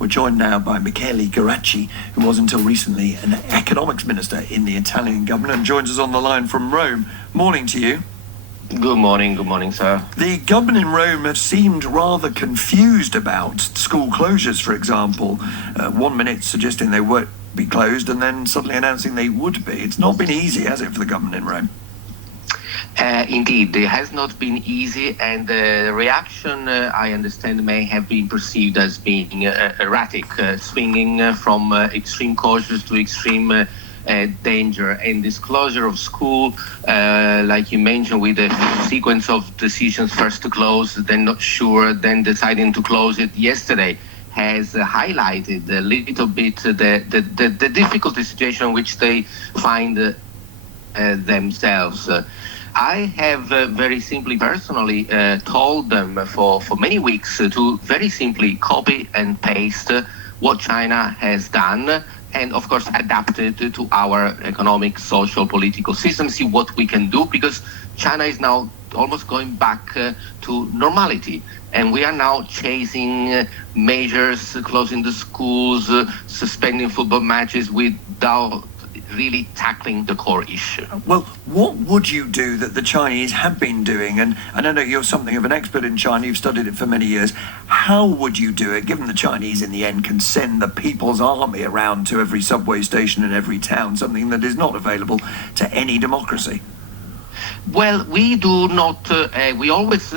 We're joined now by Prof Geraci, who was until recently an economics minister in the Italian government and joins us on the line from Rome. Morning to you. Good morning, sir. The government in Rome have seemed rather confused about school closures, for example. 1 minute suggesting they won't be closed and then suddenly announcing they would be. It's not been easy, has it, for the government in Rome? Indeed, it has not been easy, and the reaction, I understand, may have been perceived as being erratic, swinging from extreme cautious to extreme danger. And this closure of school, like you mentioned, with a sequence of decisions, first to close, then not sure, then deciding to close it yesterday, has highlighted a little bit the difficult situation which they find themselves. I have very simply, personally, told them for many weeks to very simply copy and paste what China has done, and of course adapt it to our economic, social, political system, see what we can do, because China is now almost going back to normality. And we are now chasing measures, closing the schools, suspending football matches without really tackling the core issue. Well, what would you do that the Chinese have been doing? And I know you're something of an expert in China, you've studied it for many years. How would you do it, given the Chinese in the end can send the people's army around to every subway station in every town, something that is not available to any democracy? Well, we do not, we always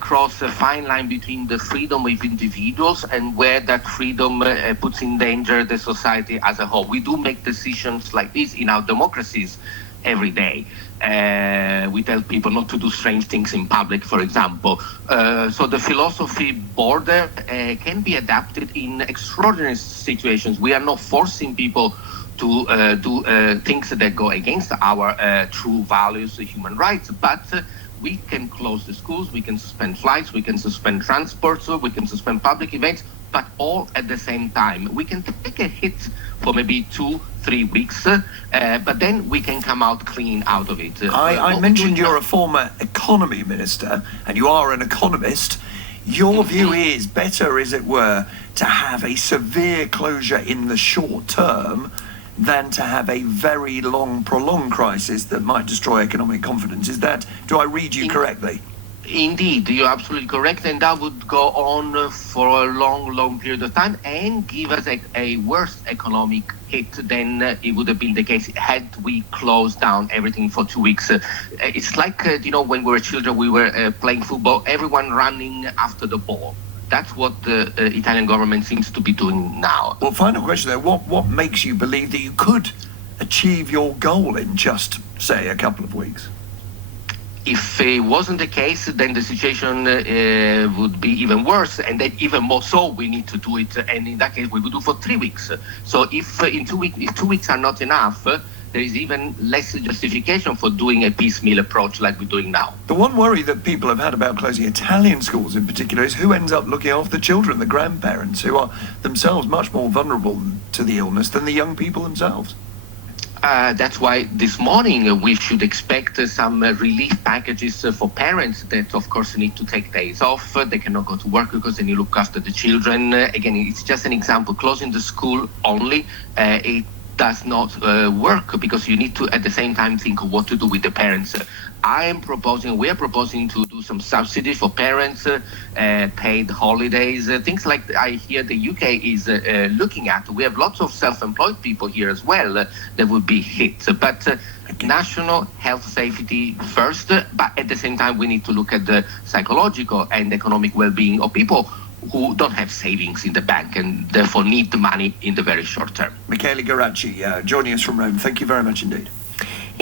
cross a fine line between the freedom of individuals and where that freedom puts in danger the society as a whole. We do make decisions like this in our democracies every day. We tell people not to do strange things in public, for example. So the philosophy border can be adapted in extraordinary situations. We are not forcing people to do things that go against our true values, human rights, but we can close the schools, we can suspend flights, we can suspend transport, we can suspend public events, but all at the same time. We can take a hit for maybe 2-3 weeks, but then we can come out clean out of it. I mentioned you're a former economy minister, and you are an economist. Your view is better, as it were, to have a severe closure in the short term than to have a very long, prolonged crisis that might destroy economic confidence. Is that, do I read you correctly? Indeed, you're absolutely correct, and that would go on for a long period of time and give us a worse economic hit than it would have been the case had we closed down everything for 2 weeks. It's like, when we were children, we were playing football, everyone running after the ball. That's what the Italian government seems to be doing now. Well, final question there. What makes you believe that you could achieve your goal in just, say, a couple of weeks? If it wasn't the case, then the situation would be even worse, and then even more so, we need to do it. And in that case, we would do for 3 weeks. So if 2 weeks are not enough, there is even less justification for doing a piecemeal approach like we're doing now. The one worry that people have had about closing Italian schools in particular is who ends up looking after the children, the grandparents, who are themselves much more vulnerable to the illness than the young people themselves. That's why this morning we should expect some relief packages for parents that, of course, need to take days off. They cannot go to work because they need to look after the children. Again, it's just an example. Closing the school only, it does not work, because you need to at the same time think of what to do with the parents. We are proposing to do some subsidies for parents, paid holidays, things like I hear the UK is looking at. We have lots of self-employed people here as well that would be hit. But national health safety first, but at the same time we need to look at the psychological and economic well-being of people who don't have savings in the bank and therefore need the money in the very short term. Prof Geraci, joining us from Rome. Thank you very much indeed.